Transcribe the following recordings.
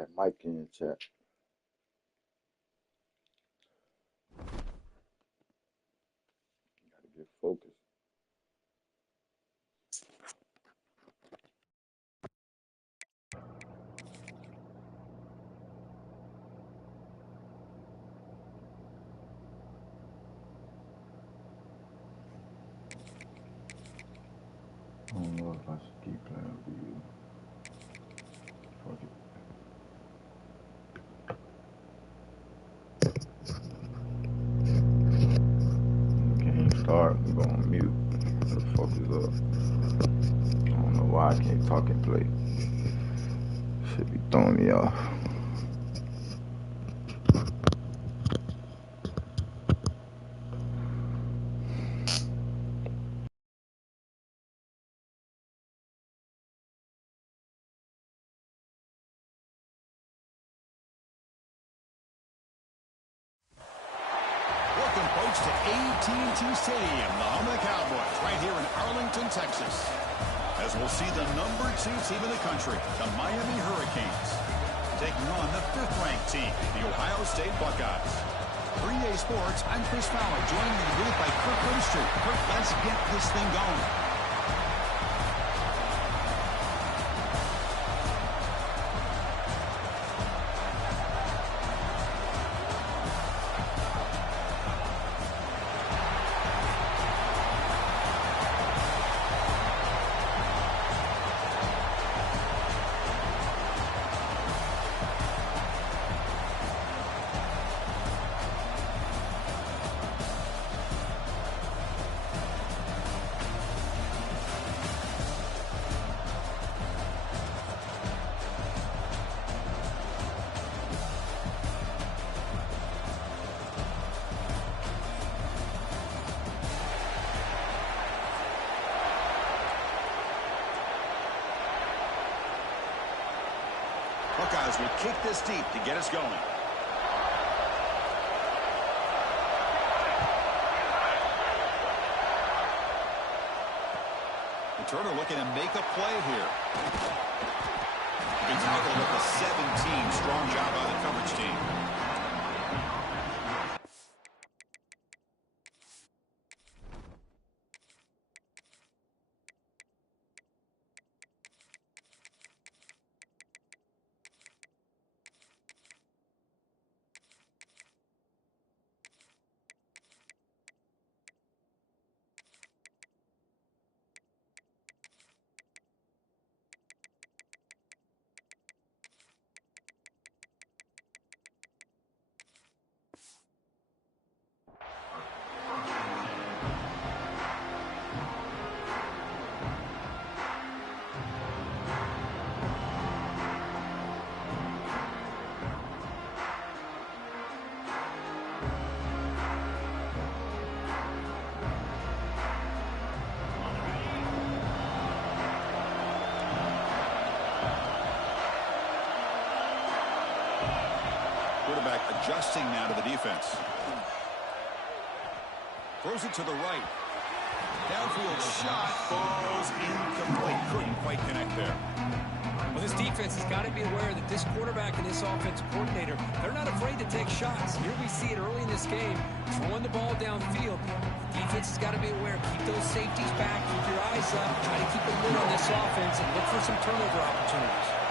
that mic in chat. Gotta get focused. I don't know if I should keep playing with you. Fuck it. Can't start. I'm going on mute. What the fuck is up? I don't know why I can't talk and play. Should be throwing me off. Welcome, folks, to AT&T Stadium, the home of the Cowboys, right here in Arlington, Texas. As we'll see the #2 team in the country, the Miami Hurricanes, taking on the 5th-ranked team, the Ohio State Buckeyes. For EA Sports, I'm Chris Fowler, joined in the booth by Kirk Winstreet. Kirk, let's get this thing going. Buckeyes will kick this deep to get us going. The Turner looking to make a play here. Good tackle with the 17. Strong job by the coverage team. Quarterback adjusting now to the defense. Throws it to the right. Downfield shot falls incomplete. Couldn't quite connect there. Well, this defense has got to be aware that this quarterback and this offensive coordinator, they're not afraid to take shots. Here we see it early in this game, throwing the ball downfield. The defense has got to be aware. Keep those safeties back. Keep your eyes up. Try to keep a lid on this offense and look for some turnover opportunities.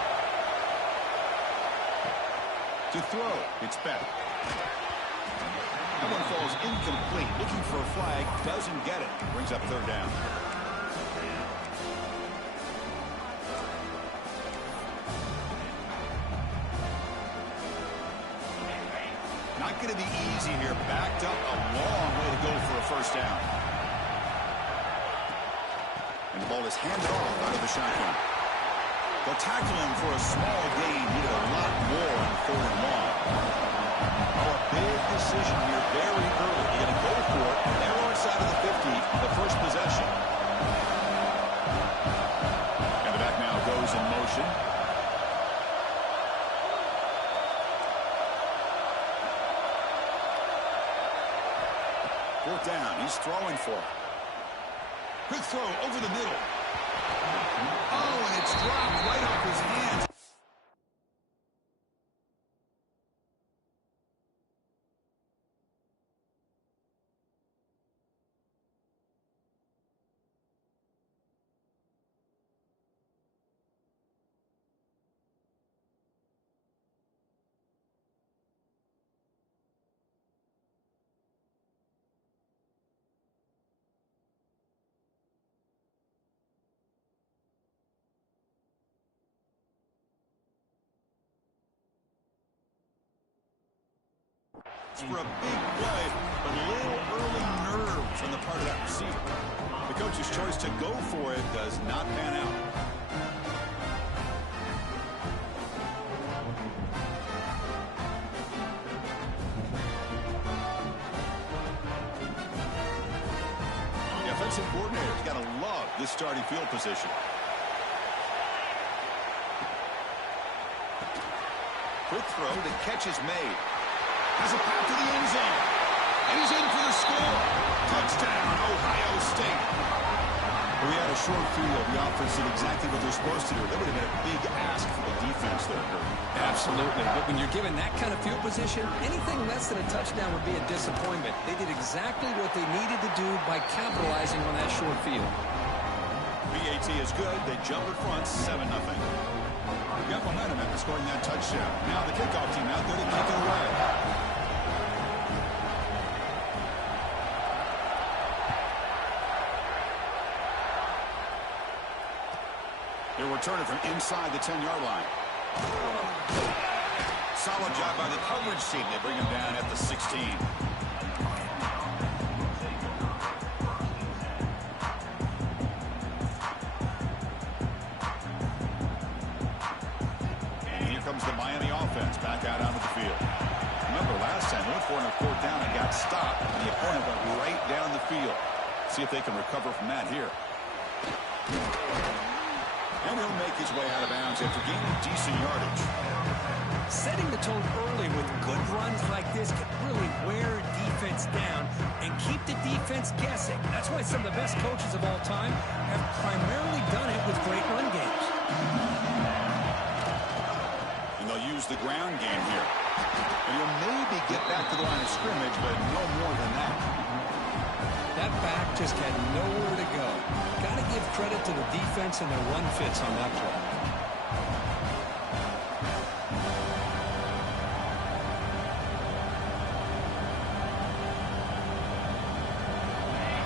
To throw, it's Beck. That one falls incomplete. Looking for a flag, doesn't get it. Brings up 3rd down. Not going to be easy here. Backed up a long way to go for a 1st down. And the ball is handed off out of the shotgun. They'll tackle him for a small gain. Needed a lot more on 3rd and long. Oh, a big decision here very early. You're going to go for it. They're on side of the 50, the first possession. And the back now goes in motion. Fourth down. He's throwing for it. Quick throw over the middle. Oh, and it's dropped right off his hands. looks for a big play, but a little early nerves on the part of that receiver. The coach's choice to go for it does not pan out. The offensive coordinator's got to love this starting field position. Quick throw, the catch is made. Has a path to the end zone. And he's in for the score. Touchdown, Ohio State. We had a short field. The offense did exactly what they're supposed to do. That would have been a big ask for the defense there, Kurt. Absolutely. But when you're given that kind of field position, anything less than a touchdown would be a disappointment. They did exactly what they needed to do by capitalizing on that short field. BAT is good. They jump in front, 7-0. Got momentum after scoring that touchdown. Now the kickoff team out there to kick it away. They're returning from inside the 10-yard line. Solid job by the coverage team. They bring him down at the 16. The Miami offense back out onto the field. Remember last time they went for it on 4th down and got stopped, and the opponent went right down the field. See if they can recover from that here. And he'll make his way out of bounds after gaining decent yardage. Setting the tone early with good runs like this can really wear a defense down and keep the defense guessing. That's why some of the best coaches of all time have primarily done it with great run games. They'll use the ground game here. And he'll maybe get back to the line of scrimmage, but no more than that. That back just had nowhere to go. Got to give credit to the defense and their run fits on that play.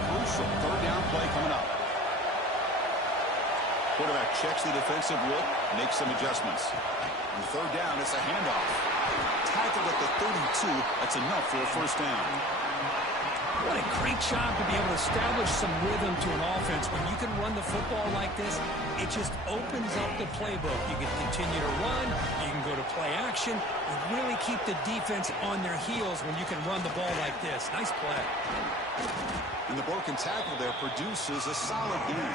Crucial 3rd down play coming up. Quarterback checks the defensive look, makes some adjustments. On 3rd down, it's a handoff. Tackled at the 32. That's enough for a 1st down. What a great job to be able to establish some rhythm to an offense. When you can run the football like this, it just opens up the playbook. You can continue to run. You can go to play action. And really keep the defense on their heels when you can run the ball like this. Nice play. And the broken tackle there produces a solid gain.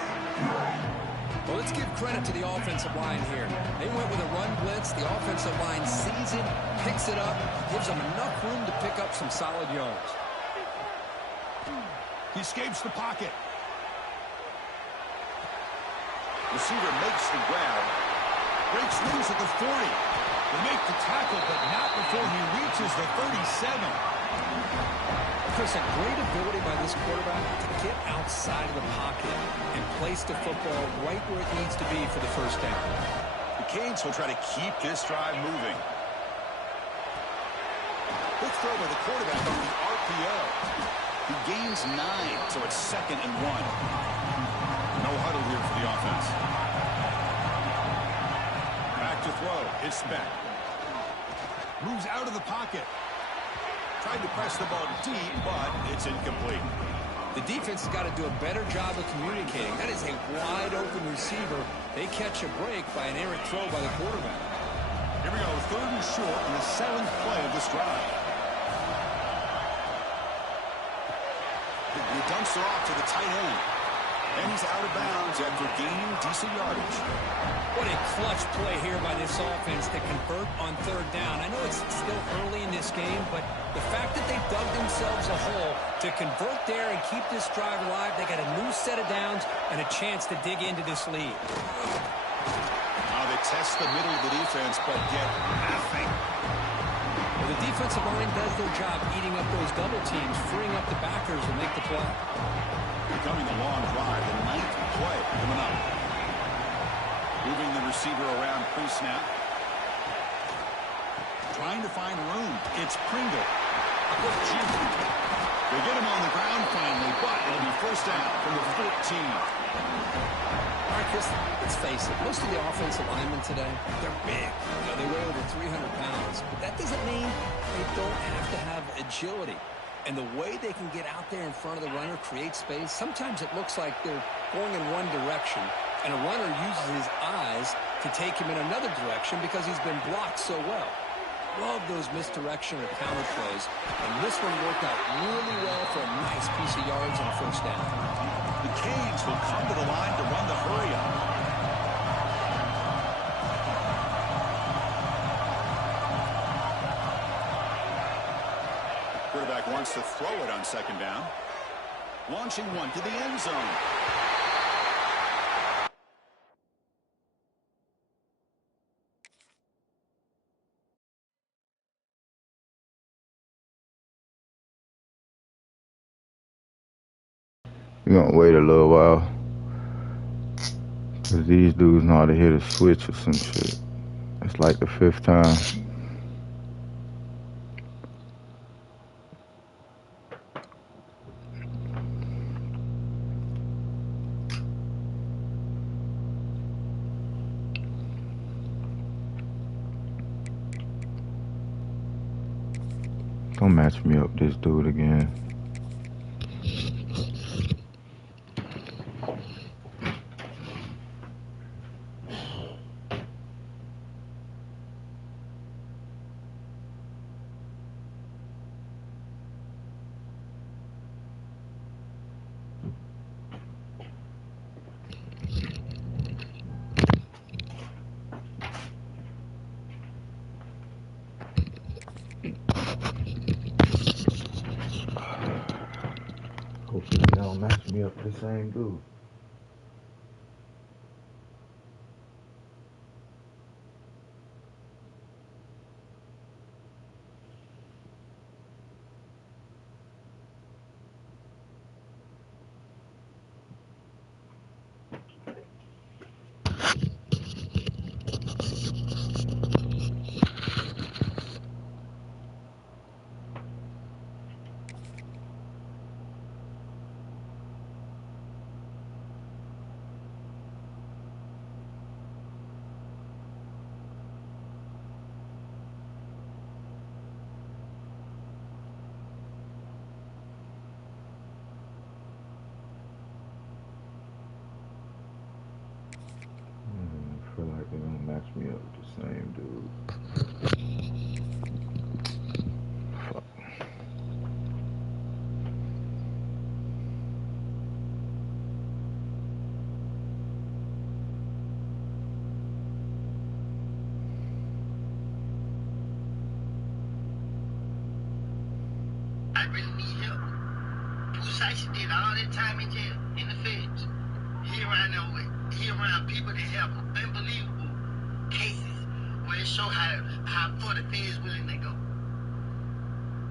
Well, let's give credit to the offensive line here. They went with a run blitz. The offensive line sees it, picks it up, gives them enough room to pick up some solid yards. He escapes the pocket. Receiver makes the grab. Breaks loose at the 40. They make the tackle, but not before he reaches the 37. Chris, a great ability by this quarterback to get outside of the pocket and place the football right where it needs to be for the 1st down. The Canes will try to keep this drive moving. Quick throw by the quarterback on the RPO. He gains 9, so it's 2nd and 1. No huddle here for the offense. Back to throw. It's back. Moves out of the pocket. Tried to press the ball deep, but it's incomplete. The defense has got to do a better job of communicating. That is a wide-open receiver. They catch a break by an errant throw by the quarterback. Here we go, 3rd and short in the 7th play of this drive. He dumps it off to the tight end. And he's out of bounds after gaining decent yardage. What a clutch play here by this offense to convert on 3rd down. I know it's still early in this game, but the fact that they dug themselves a hole to convert there and keep this drive alive, they got a new set of downs and a chance to dig into this lead. Now they test the middle of the defense, but get nothing. Well, the defensive line does their job eating up those double teams, freeing up the backers and make the play. Becoming a long drive, the 9th play coming up. Moving the receiver around pre-snap. Trying to find room. It's Pringle. They get him on the ground finally, but it'll be first down from the 14. All right, Chris, let's face it. Most of the offensive linemen today, they're big. They weigh over 300 pounds. But that doesn't mean they don't have to have agility. And the way they can get out there in front of the runner, create space, sometimes it looks like they're going in one direction, and a runner uses his eyes to take him in another direction because he's been blocked so well. Love those misdirection or counter plays, and this one worked out really well for a nice piece of yards on first down. The Canes will come to the line to run the hurry-up. Quarterback wants to throw it on second down. Launching one to the end zone. We're gonna wait a little while. Cause these dudes know how to hit a switch or some shit. It's like the 5th time. Don't match me up this dude again. Hopefully they don't match me up with the same dude. I feel like they don't match me up with the same dude. Fuck. I really need help. Pusha did all that time in jail, in the feds. He around people that have unbelievable cases where it show how far the feds willing to go.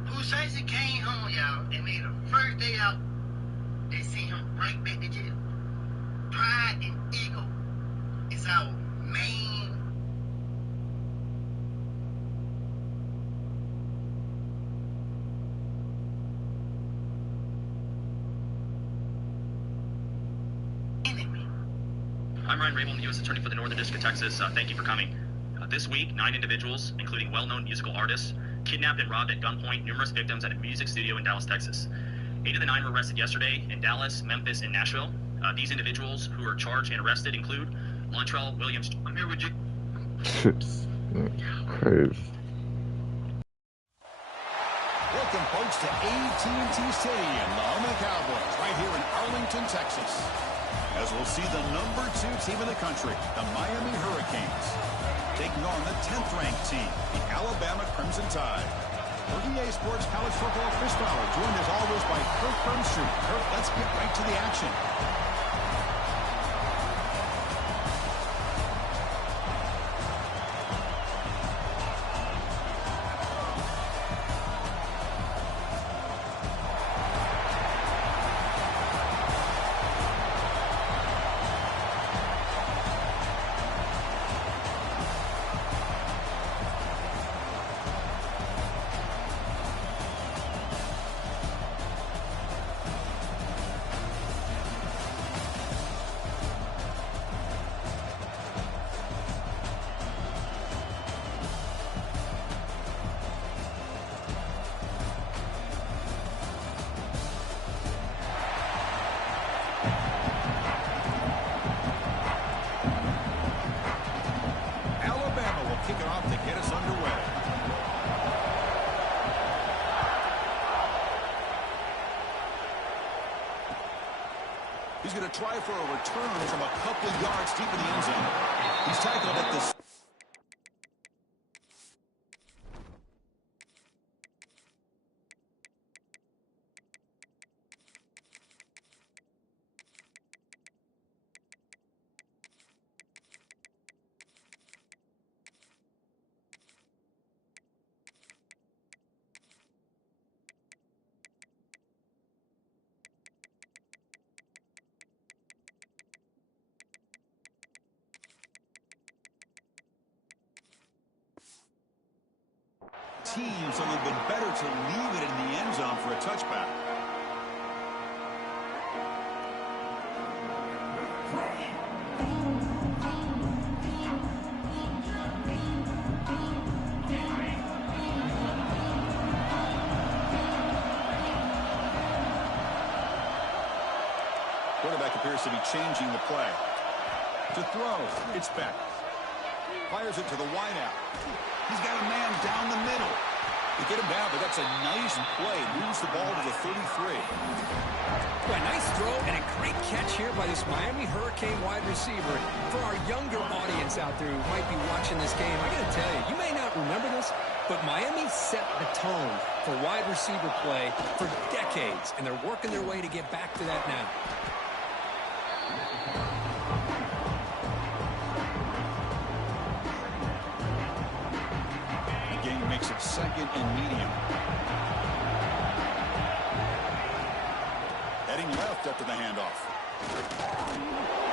Pusha came home, y'all, and made the first day out, they sent him right back to jail. Pride and ego is our main enemy. I'm Ryan Rabel, U.S. Attorney for the Northern District of Texas. Thank you for coming. This week, 9 individuals, including well-known musical artists, kidnapped and robbed at gunpoint numerous victims at a music studio in Dallas, Texas. 8 of the 9 were arrested yesterday in Dallas, Memphis, and Nashville. These individuals who are charged and arrested include Montrell Williams. I'm here with you. Crazy. Welcome, folks, to AT&T Stadium, the home of the Cowboys, right here in Arlington, Texas. As we'll see the number 2 team in the country, the Miami Hurricanes, taking on the 10th-ranked team, the Alabama Crimson Tide. For EA Sports College Football, Chris Fowler, joined as always by Kirk Burnstreet. Kirk, let's get right to the action. He's going to try for a return from a couple of yards deep in the end zone. He's tackled at the... Teams a little bit better to leave it in the end zone for a touchback. Quarterback appears to be changing the play. To throw, it's back. Fires it to the wideout. He's got a man down the middle. They get him down, but that's a nice play. Moves the ball to the 33. Well, a nice throw and a great catch here by this Miami Hurricane wide receiver. For our younger audience out there who might be watching this game, I got to tell you, you may not remember this, but Miami set the tone for wide receiver play for decades, and they're working their way to get back to that now. Makes it second and medium. Heading left after the handoff.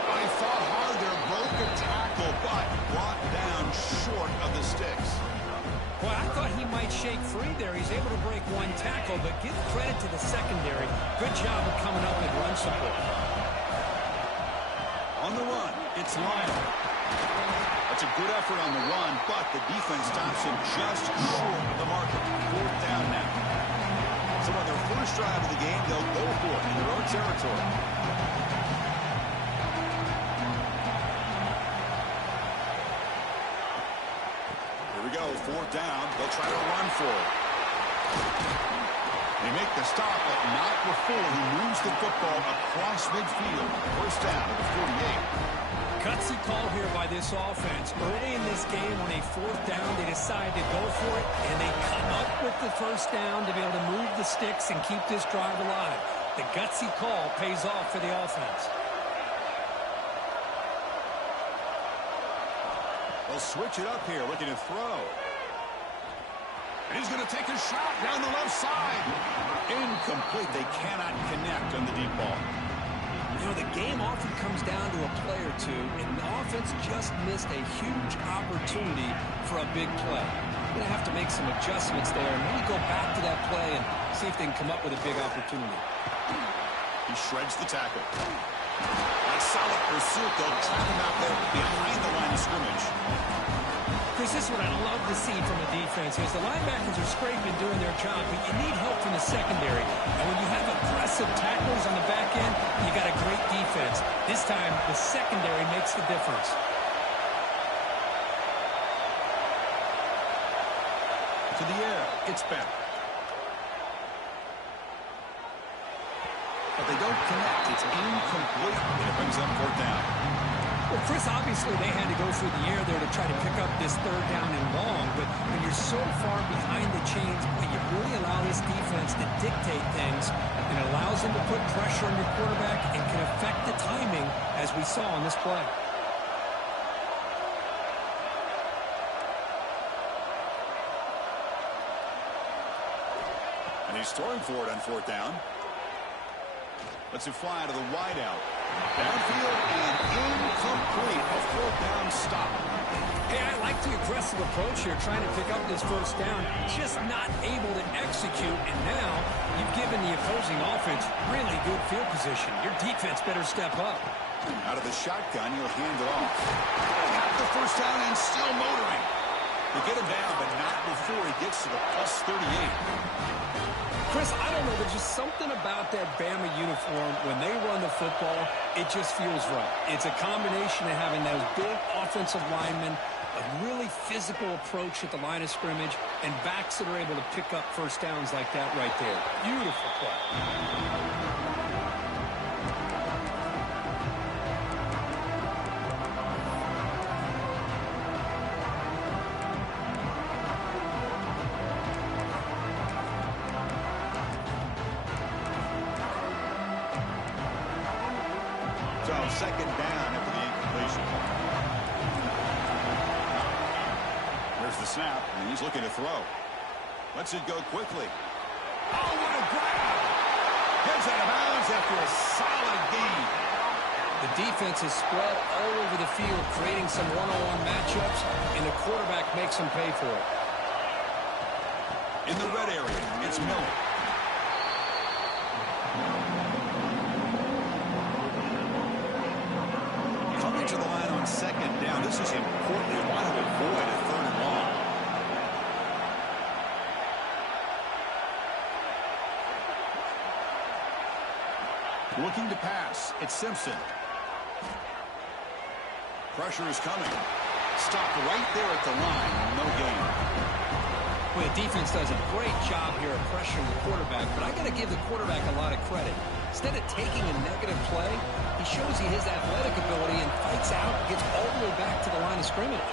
I fought hard there, broke a tackle, but brought down short of the sticks. Well, I thought he might shake free there. He's able to break one tackle, but give credit to the secondary. Good job of coming up and run support. On the run, it's Lyle. That's a good effort on the run, but the defense stops him just short of the marker. Fourth down now. So on their first drive of the game, they'll go for it in their own territory. Here we go, fourth down. They'll try to run for it. They make the stop, but not before he moves the football across midfield. First down at the 48. Gutsy call here by this offense. Early in this game, on a fourth down, they decide to go for it, and they come up with the first down to be able to move the sticks and keep this drive alive. The gutsy call pays off for the offense. They'll switch it up here, looking to throw. And he's going to take a shot down the left side. Incomplete. They cannot connect on the deep ball. You know, the game often comes down to a play or two, and the offense just missed a huge opportunity for a big play. They're going to have to make some adjustments there and maybe go back to that play and see if they can come up with a big opportunity. He shreds the tackle. A solid pursuit. They'll trap him out there behind the line of scrimmage. Chris, this is what I love to see from a defense is the linebackers are scraping doing their job, but you need help from the secondary. And when you have aggressive tacklers on the back end, you got a great defense. This time, the secondary makes the difference. To the air, it's back. But they don't connect. It's incomplete, and it brings up fourth down. Well, Chris, obviously they had to go through the air there to try to pick up this third down and long, but when you're so far behind the chains, you really allow this defense to dictate things, and it allows them to put pressure on your quarterback and can affect the timing, as we saw on this play. And he's throwing for it on fourth down. Lets it fly to the wideout. Downfield and incomplete. A fourth down stop. Hey, I like the aggressive approach here, trying to pick up this first down. Just not able to execute, and now you've given the opposing offense really good field position. Your defense better step up. Out of the shotgun, he'll hand it off. Got the first down and still motoring. They get him down, but not before he gets to the plus 38. Chris, I don't know. There's just something about that Bama uniform. When they run the football, it just feels right. It's a combination of having those big offensive linemen, a really physical approach at the line of scrimmage, and backs that are able to pick up first downs like that right there. Beautiful play. second down after the incompletion. There's the snap, and he's looking to throw. Lets it go quickly. Oh, what a grab! Gets out of bounds after a solid gain. The defense is spread all over the field, creating some one-on-one matchups, and the quarterback makes them pay for it. In the red area, it's Miller. Coming to the line on second down. This is important. They want to avoid a third and long. Looking to pass. It's Simpson. Pressure is coming. Stopped right there at the line. No gain. Well, the defense does a great job here of pressuring the quarterback, but I got to give the quarterback a lot of credit. Instead of taking a negative play, he shows he has athletic ability and fights out and gets all the way back to the line of scrimmage.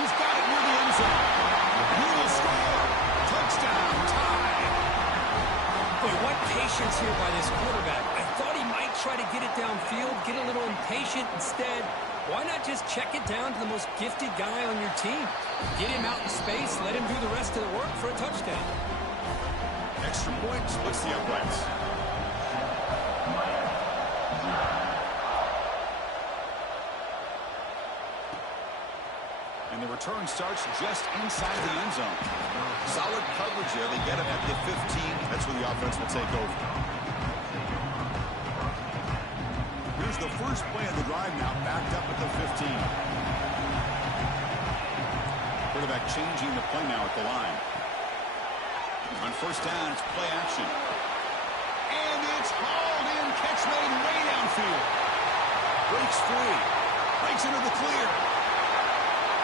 He's got it near the end zone. He will score. Touchdown. Tie. Boy, what patience here by this quarterback. I thought he might try to get it downfield, get a little impatient. Instead, why not just check it down to the most gifted guy on your team? Get him out in space, let him do the rest of the work for a touchdown. Extra point splits the uprights. And the return starts just inside the end zone. Solid coverage there. They get him at the 15. That's where the offense will take over. Here's the first play of the drive now, backed up at the 15. Quarterback changing the play now at the line. On first down, it's play action. And it's hauled in. Catch made way downfield. Breaks free. Breaks into the clear.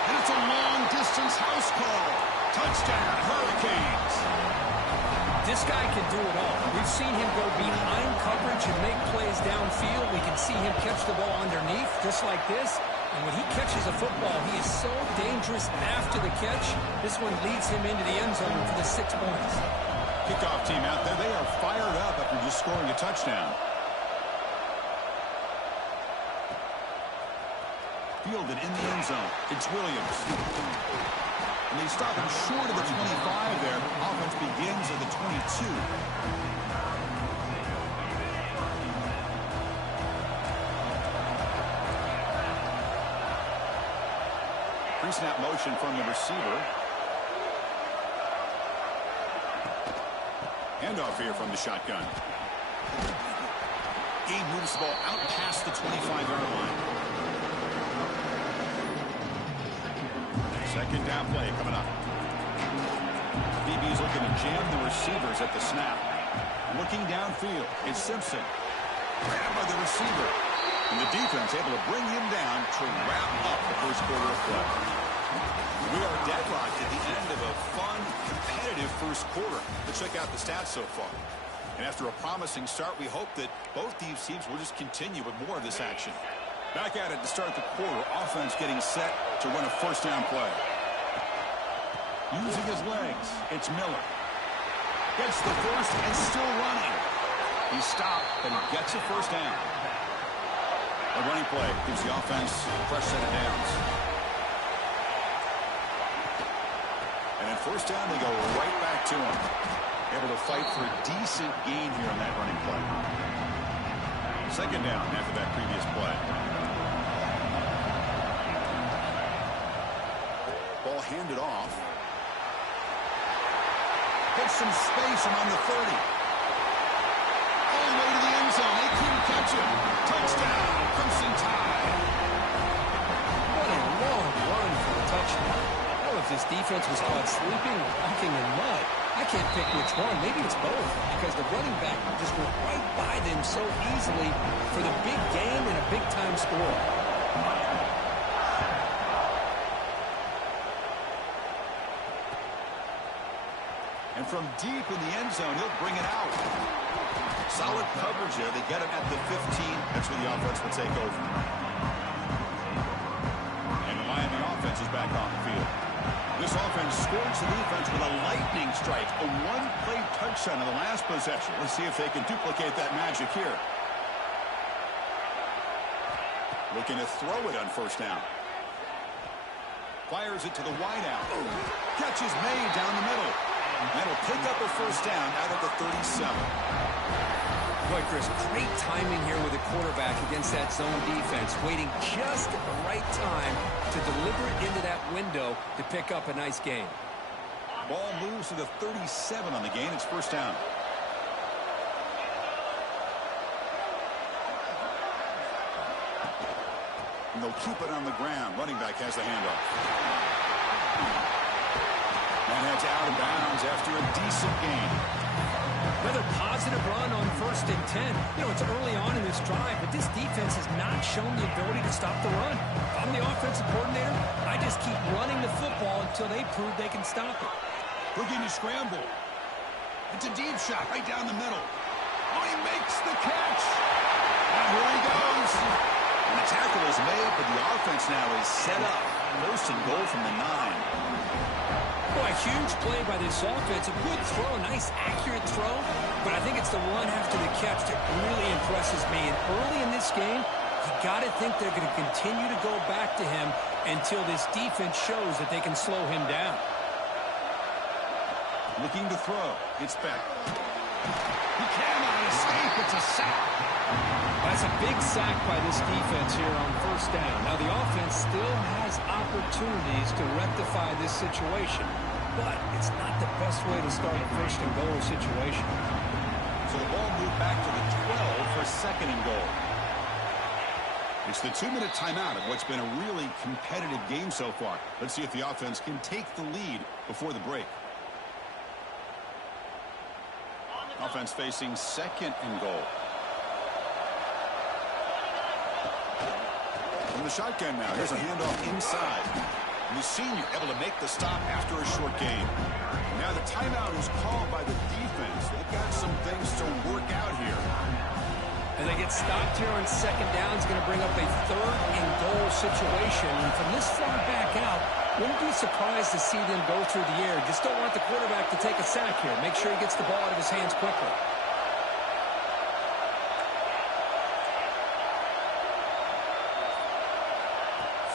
And it's a long-distance house call. Touchdown, Hurricanes. This guy can do it all. We've seen him go behind coverage and make plays downfield. We can see him catch the ball underneath, just like this. And when he catches a football, he is so dangerous after the catch. This one leads him into the end zone for the 6 points. Kickoff team out there. They are fired up after just scoring a touchdown. Fielded in the end zone. It's Williams. And they stop him short of the 25 there. Offense begins at the 22. Pre-snap motion from the receiver. Handoff here from the shotgun. He moves the ball out past the 25-yard line. Second down play coming up. BB's looking to jam the receivers at the snap. Looking downfield, it's Simpson. Grabbed by the receiver. And the defense able to bring him down to wrap up the first quarter of play. We are deadlocked at the end of a fun, competitive first quarter. Let's check out the stats so far. And after a promising start, we hope that both these teams will just continue with more of this action. Back at it to start the quarter. Offense getting set to run a first down play. Using his legs, it's Miller. Gets the first and still running. He stopped and gets a first down. A running play gives the offense a fresh set of downs. And then first down, they go right back to him. Able to fight for a decent gain here on that running play. Second down after that previous play. Ball handed off. Gets some space and on the 30. All the way to the end zone. They couldn't catch him. Touchdown, Crimson Tide. What a long run for the touchdown. Oh, if this defense was caught sleeping or walking in mud, I can't pick which one. Maybe it's both, because the running back just went right by them so easily for the big gain and a big-time score. And from deep in the end zone, he'll bring it out. Solid coverage there. They get him at the 15. That's where the offense will take over. And the Miami offense is back on the field. This offense scores the defense with a lightning strike. A one-play touchdown in the last possession. Let's see if they can duplicate that magic here. Looking to throw it on first down. Fires it to the wideout. Catch is made down the middle. That'll pick up a first down out of the 37. Boy, Chris, great timing here with the quarterback against that zone defense, waiting just at the right time to deliver it into that window to pick up a nice gain. Ball moves to the 37 on the gain. It's first down. And they'll keep it on the ground. Running back has the handoff. And heads out of bounds after a decent gain. Another positive run on 1st and 10. You know, it's early on in this drive, but this defense has not shown the ability to stop the run. If I'm the offensive coordinator, I just keep running the football until they prove they can stop it. Looking to scramble. It's a deep shot right down the middle. Oh, he makes the catch. And here he goes. And the tackle is made, but the offense now is set up. First and goal from the 9. Boy, a huge play by this offense. A good throw, nice accurate throw. But I think it's the run after the catch that really impresses me. And early in this game, you got to think they're going to continue to go back to him until this defense shows that they can slow him down. Looking to throw. It's back. He cannot escape. It's a sack. That's a big sack by this defense here on first down. Now, the offense still has opportunities to rectify this situation, but it's not the best way to start a first and goal situation. So the ball moved back to the 12 for second and goal. It's the 2-minute timeout of what's been a really competitive game so far. Let's see if the offense can take the lead before the break. Offense facing second and goal. From the shotgun now, here's a handoff inside. And the senior able to make the stop after a short gain. Now the timeout is called by the defense. They've got some things to work out here. And they get stopped here on second down. It's going to bring up a third and goal situation. And from this far back out, wouldn't be surprised to see them go through the air. Just don't want the quarterback to take a sack here. Make sure he gets the ball out of his hands quickly.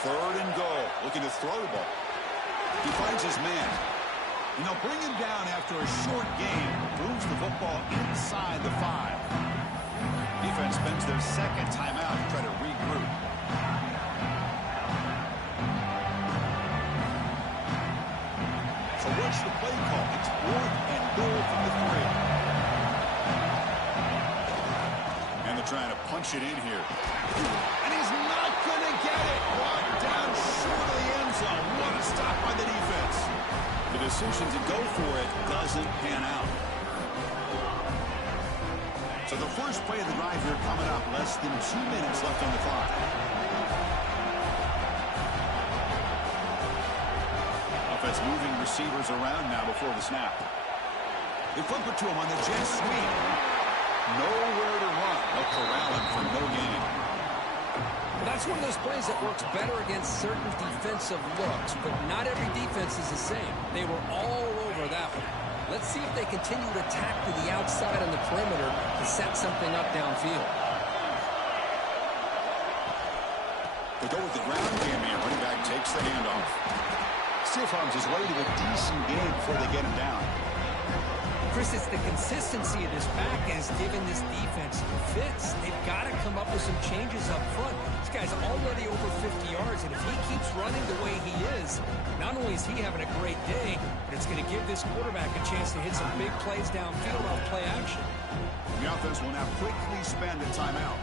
Third and goal. Looking to throw the ball. He finds his man. And they'll bring him down after a short gain. Moves the football inside the 5. Defense spends their second timeout to try to regroup. So what's the play call? It's 4th and goal from the 3. And they're trying to punch it in here. And he's not going to get it. Brought down short of the end zone. What a stop by the defense. The decision to go for it doesn't pan out. So the first play of the drive here coming up. Less than 2 minutes left on the clock. Offense moving receivers around now before the snap. They flip it to him on the jet sweep. Nowhere to run. They'll corral him for no gain. Well, that's one of those plays that works better against certain defensive looks, but not every defense is the same. They were all over that one. Let's see if they continue to attack to the outside on the perimeter to set something up downfield. They go with the ground game here. Running back takes the handoff. Still finds his way to a decent game before they get him down. Chris, it's the consistency of this back is giving this defense fits. They've got to come up with some changes up front. This guy's already over 50 yards, and if he keeps running the way he is, not only is he having a great day, but it's going to give this quarterback a chance to hit some big plays downfield off play action. The offense will now quickly spend a timeout.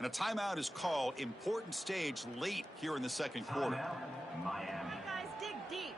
And a timeout is called. Important stage late here in the second quarter. Miami. Hey, guys, dig deep.